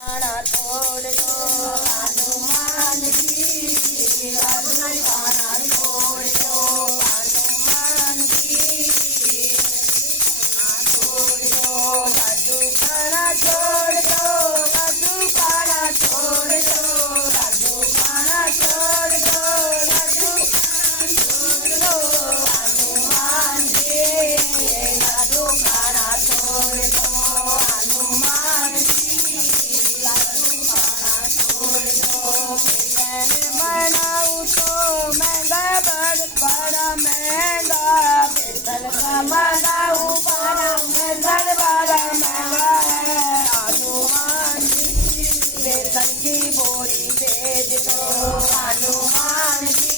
खाना छोड़ दो हनुमान जी, लड्डू खाना छोड़ दो हनुमान जी, छोड़ दो लड्डू खाना छोड़ दो, लड्डू खाना छोड़ दो, लड्डू खाना छोड़ दो, लड्डू खाना छोड़ दो हनुमान जी, लड्डू खाना छोड़ दो हनुमान जी, लड्डू खाना छोड़ दो। बेसन बनाऊं तो महंगा बड़ा महंगा, बेसन का बनाऊं बड़ा बेसन बड़ा महंगा है हनुमान जी, बेसन की बोरी भेज दो हनुमान जी,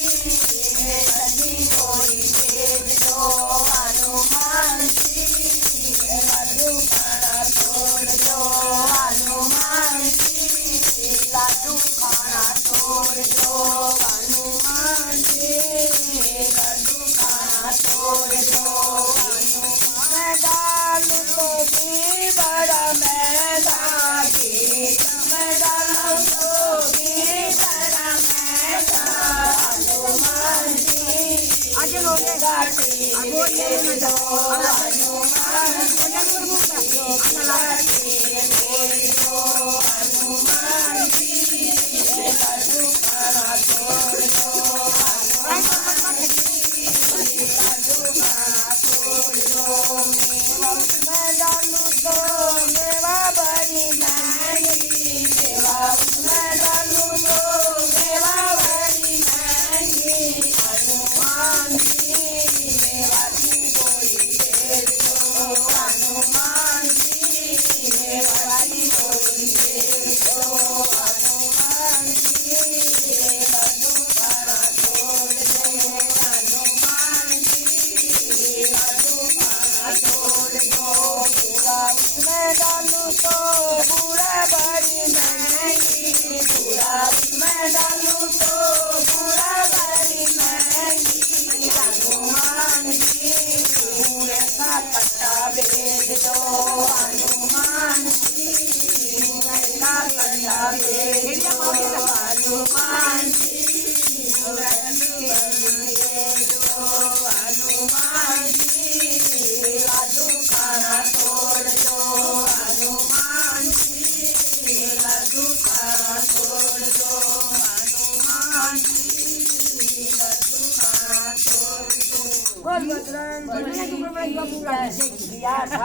बेसन की बोरी भेज दो हनुमान जी, लड्डू खाना छोड़ दो हनुमान जी, लड्डू खाना छोड़ दो हनुमान जी, लड्डू खाना छोड़ दो हनुमान। डालू तो भी बड़ा महंगा, मैं डालू तो भी बड़ा महंगा हनुमान जी, आगे लोगे गाड़ी भेज दो हनुमान जी, गाड़ी भेज दो हनुमान जी, लड्डू खाना छोड़ दो हनुमान जी, लड्डू खाना छोड़ दो। मैं डालू तो मेवा बड़ी महंगी, मैं डालू तो मेवा बड़ी महंगी हनुमान जी, मेवा की बोरी भेज दो हनुमान जी, मेवा की बोरी भेज दो हनुमान जी, लड्डू खाना छोड़ दो हनुमान जी, लड्डू खाना छोड़ दो। पूरा उसमें डालू तो पूरा बड़ी महंगी, पूरा उसमें डालू तो पूरा बड़ी महंगी हनुमान जी, पूरे का कट्टा भेज दो हनुमान जी, पूरे का कट्टा भेज दो हनुमान जी, लड्डू भेज दो हनुमान जी, लड्डू खाना छोड़ दो हनुमान जी, लड्डू खाना छोड़ दो हनुमान जी, लड्डू खाना छोड़ दो। बोल बजरंग बली की जय।